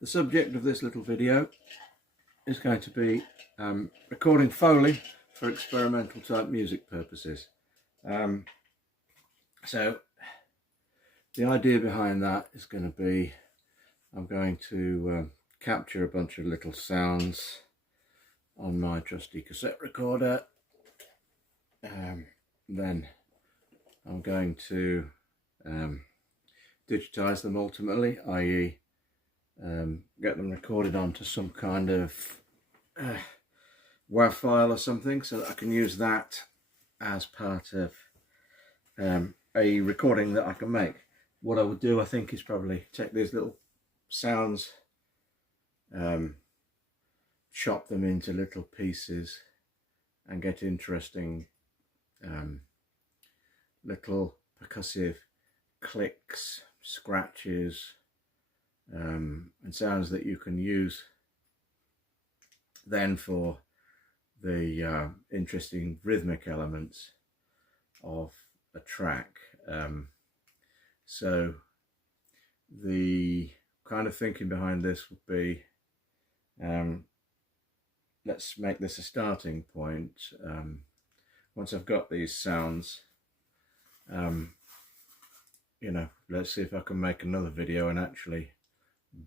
The subject of this little video is going to be recording Foley for experimental type music purposes. So the idea behind that is going to be I'm going to capture a bunch of little sounds on my trusty cassette recorder. Then I'm going to digitize them ultimately, i.e. get them recorded onto some kind of WAV file or something, so that I can use that as part of a recording that I can make. What I would do, I think, is probably take these little sounds, chop them into little pieces and get interesting little percussive clicks, scratches, and sounds that you can use then for the interesting rhythmic elements of a track. So the kind of thinking behind this would be, let's make this a starting point. Once I've got these sounds, you know, let's see if I can make another video and actually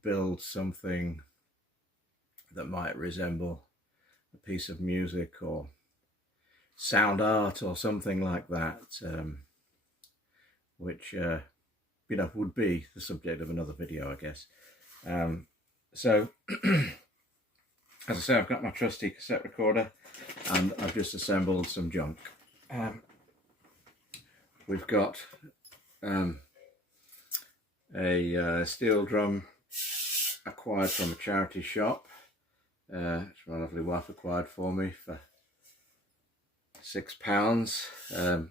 build something that might resemble a piece of music or sound art or something like that, which you know, would be the subject of another video, I guess. So as I say, I've got my trusty cassette recorder and I've just assembled some junk. We've got a steel drum acquired from a charity shop, which my lovely wife acquired for me for £6.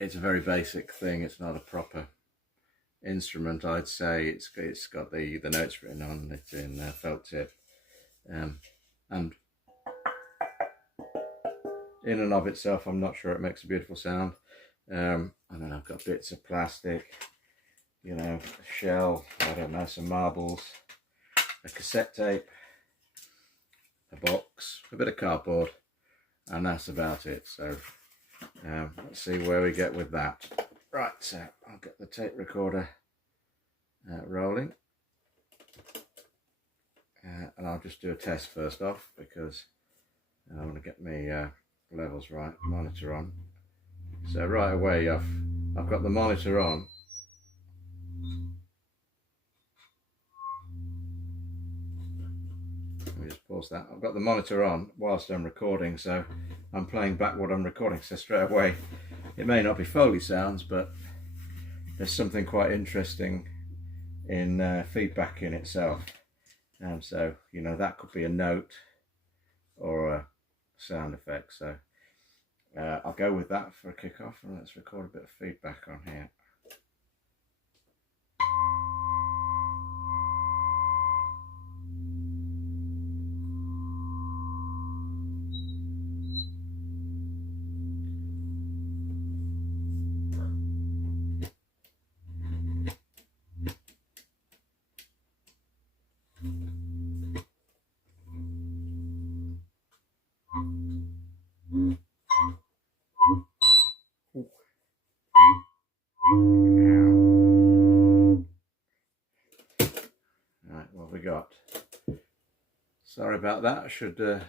It's a very basic thing. It's not a proper instrument, I'd say. It's got the notes written on it in felt tip, and in and of itself, I'm not sure it makes a beautiful sound. And then I've got bits of plastic, you know, a shell, I don't know, some marbles, a cassette tape, a box, a bit of cardboard, and that's about it. So let's see where we get with that. Right, so I'll get the tape recorder rolling, and I'll just do a test first off, because I want to get my levels right, monitor on. So right away I've got the monitor on. Let me just pause that. I've got the monitor on whilst I'm recording, so I'm playing back what I'm recording. So straight away, it may not be Foley sounds, but there's something quite interesting in feedback in itself. So, you know, that could be a note or a sound effect. So I'll go with that for a kick-off, and let's record a bit of feedback on here. Right, what have we got? Sorry about that. I should have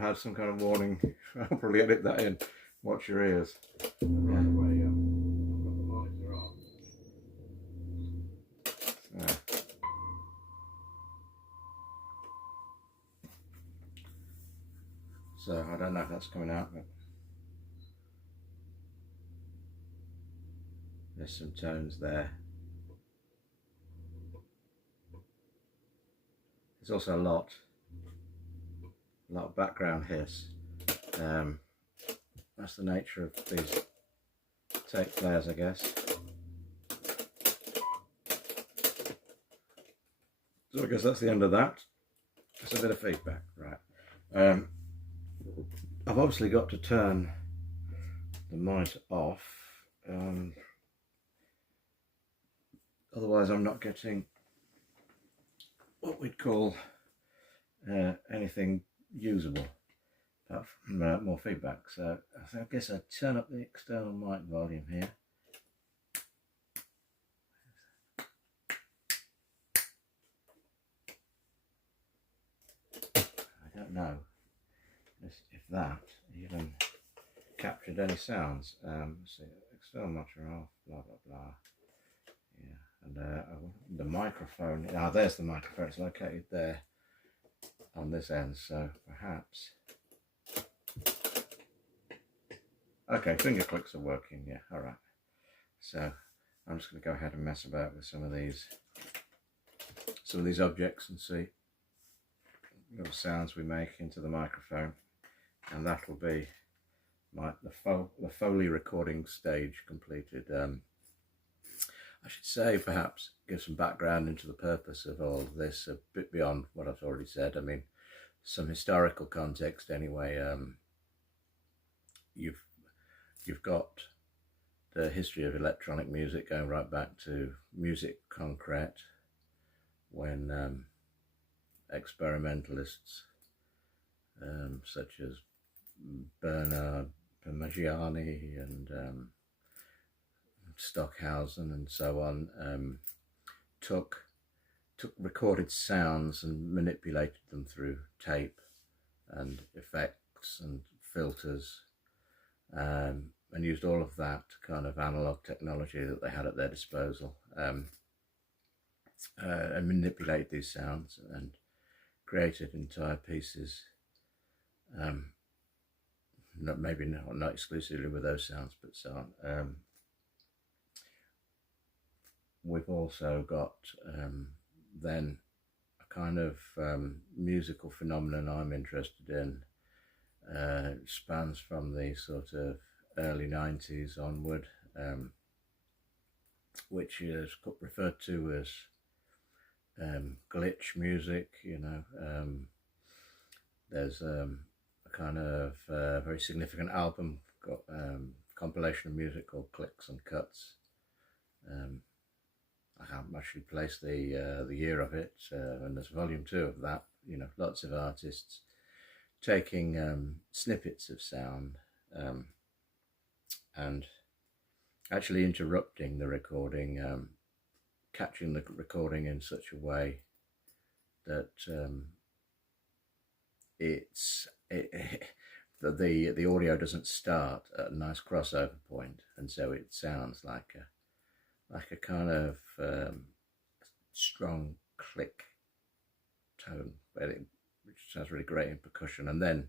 had some kind of warning. I'll probably edit that in. Watch your ears. Right away, I've got the monitor on. So I don't know if that's coming out, but there's some tones there. There's also a lot of background hiss. That's the nature of these tape players, I guess. So I guess that's the end of that. Just a bit of feedback, right? I've obviously got to turn the monitor off, otherwise I'm not getting what we'd call anything usable, apart from more feedback. So I guess I'd turn up the external mic volume here. I don't know if that even captured any sounds. Let's see, external monitor off, blah blah blah. Yeah, and the microphone. Ah, there's the microphone. It's located there on this end. So perhaps. Okay, finger clicks are working. Yeah, all right. So I'm just going to go ahead and mess about with some of these objects and see little sounds we make into the microphone, and that'll be the Foley recording stage completed. I should say, perhaps give some background into the purpose of all of this, a bit beyond what I've already said. I mean, some historical context anyway. You've got the history of electronic music going right back to musique concrète, when experimentalists such as Bernard Parmigiani and Stockhausen and so on took recorded sounds and manipulated them through tape and effects and filters, and used all of that kind of analog technology that they had at their disposal, and manipulate these sounds and created entire pieces, maybe not exclusively with those sounds, but so on. We've also got then a kind of musical phenomenon I'm interested in, spans from the sort of early 90s onward, which is referred to as glitch music. You know, there's a kind of very significant album, compilation of music called Clicks and Cuts. I haven't actually placed the year of it, and there's volume 2 of that. You know, lots of artists taking snippets of sound and actually interrupting the recording, catching the recording in such a way that the audio doesn't start at a nice crossover point, and so it sounds like a kind of strong click tone, which sounds really great in percussion, and then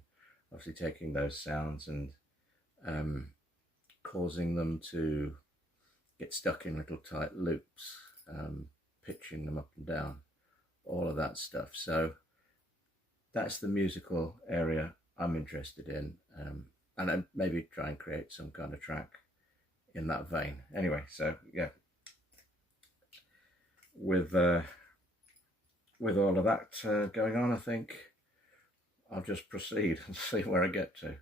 obviously taking those sounds and causing them to get stuck in little tight loops, pitching them up and down, all of that stuff. So that's the musical area I'm interested in, and I'd maybe try and create some kind of track in that vein. Anyway, so yeah, with all of that going on, I think I'll just proceed and see where I get to.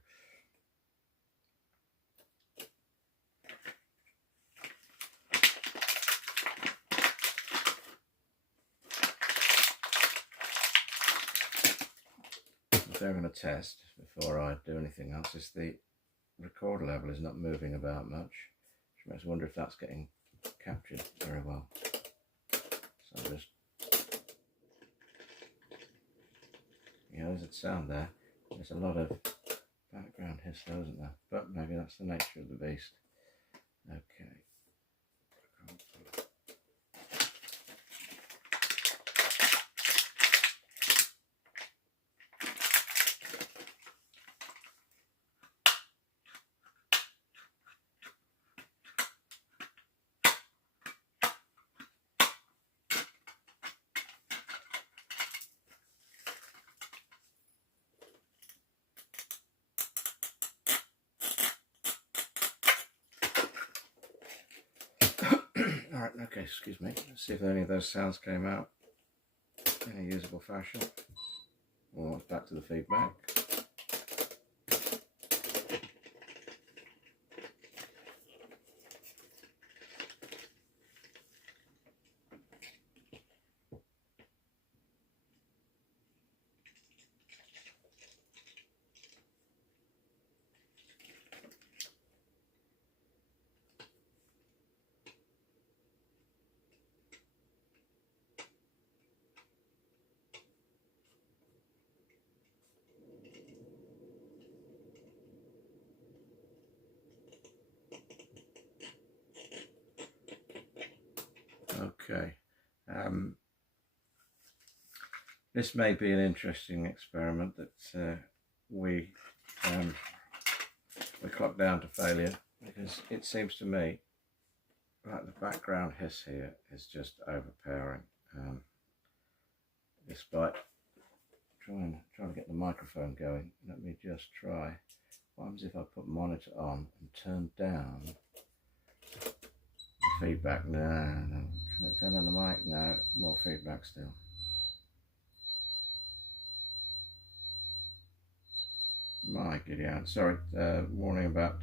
The thing I'm going to test before I do anything else is the record level is not moving about much, which makes me wonder if that's getting captured very well. So I'll just, there's a sound there. There's a lot of background hiss though, isn't there? But maybe that's the nature of the beast. Okay. Alright, okay, excuse me. Let's see if any of those sounds came out in a usable fashion. Well, it's back to the feedback. Okay. This may be an interesting experiment that we clocked down to failure, because it seems to me like the background hiss here is just overpowering. Despite trying to get the microphone going, let me just try. What happens if I put monitor on and turn down the feedback? No. Can I turn on the mic? No, more feedback still. My giddy aunt. Sorry, warning about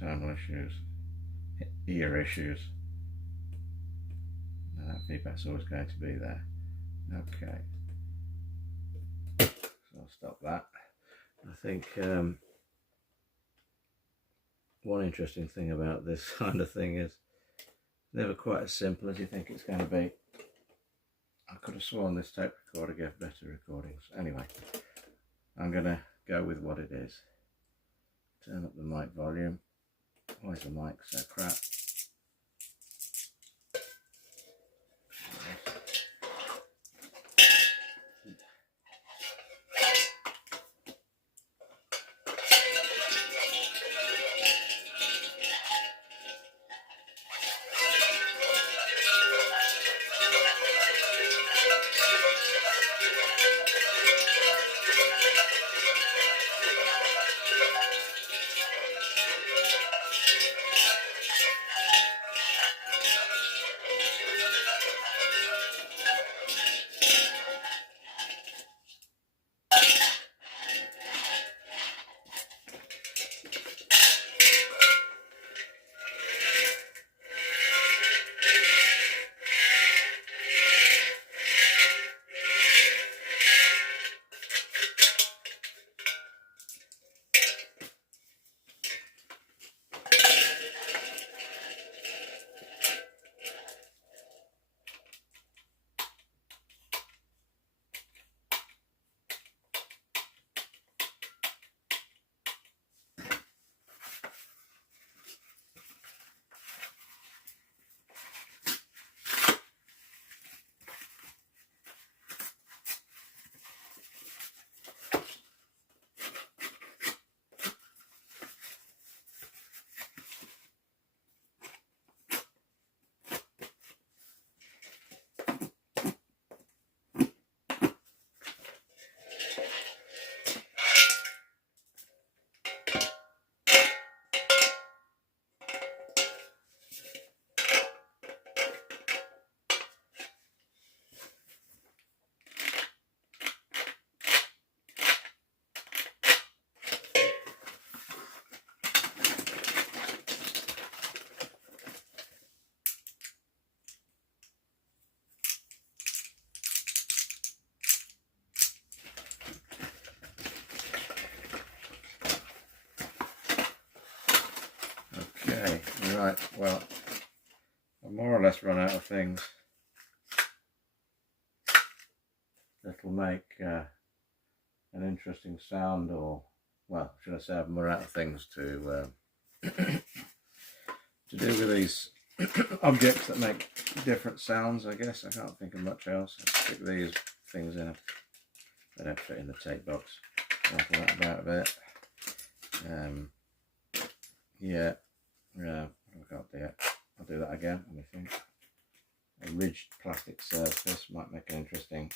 tonal issues, ear issues. Now that feedback's always going to be there. Okay, so I'll stop that. I think one interesting thing about this kind of thing is never quite as simple as you think it's going to be. I could have sworn this tape recorder gave better recordings. Anyway, I'm going to go with what it is. Turn up the mic volume. Why is the mic so crap? Okay, right, well, I've more or less run out of things that'll make an interesting sound, or, well, should I say I've more out of things to to do with these objects that make different sounds, I guess. I can't think of much else. I'll stick these things in. They don't fit in the tape box. Rattle that about a bit. Yeah, I can't do it. I'll do that again. Let me think. A ridged plastic surface might make it interesting.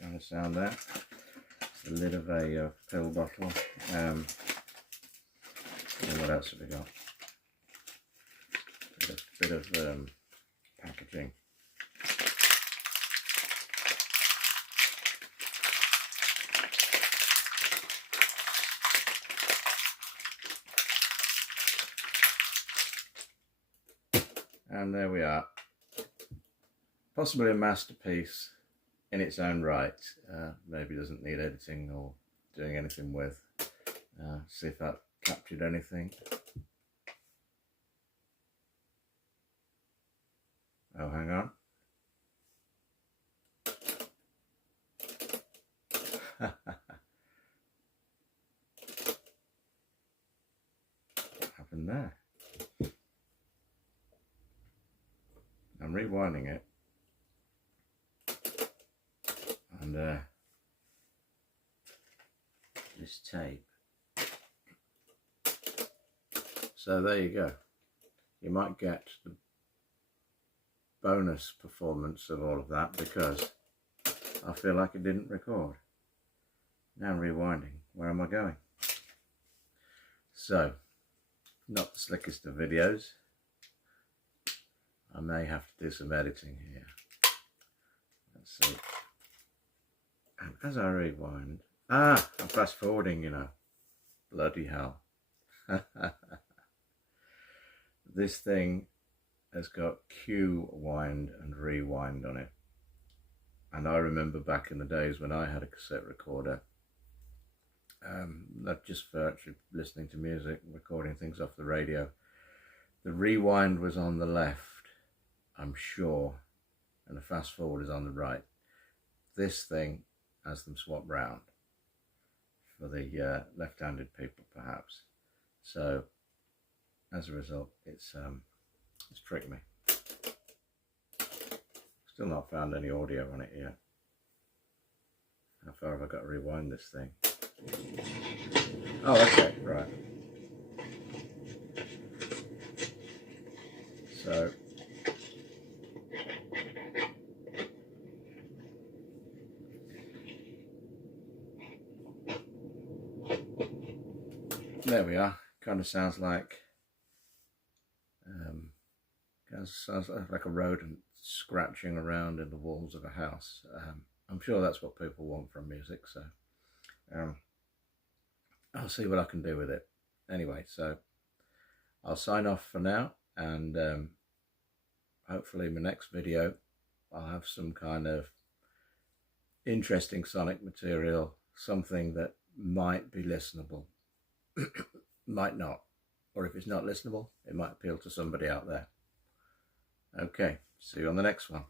Kind of sound there. It's the lid of a pill bottle. And what else have we got? Bit of packaging. And there we are. Possibly a masterpiece in its own right. Maybe doesn't need editing or doing anything with. See if that captured anything. Oh, hang on. than there. I'm rewinding it, and this tape. So there you go. You might get the bonus performance of all of that because I feel like it didn't record. Now I'm rewinding. Where am I going? So, not the slickest of videos. I may have to do some editing here. Let's see. And as I rewind, I'm fast forwarding, you know. Bloody hell. This thing has got cue wind and rewind on it. And I remember back in the days when I had a cassette recorder, not just for actually listening to music, recording things off the radio. The rewind was on the left, I'm sure, and the fast forward is on the right. This thing has them swapped round for the left-handed people, perhaps. So, as a result, it's tricked me. Still not found any audio on it yet. How far have I got to rewind this thing? Oh, okay, right. So, there we are. Kind of sounds like a rodent scratching around in the walls of a house. I'm sure that's what people want from music, so I'll see what I can do with it. Anyway, so I'll sign off for now, and hopefully in my next video I'll have some kind of interesting sonic material, something that might be listenable, might not, or if it's not listenable, it might appeal to somebody out there. Okay, see you on the next one.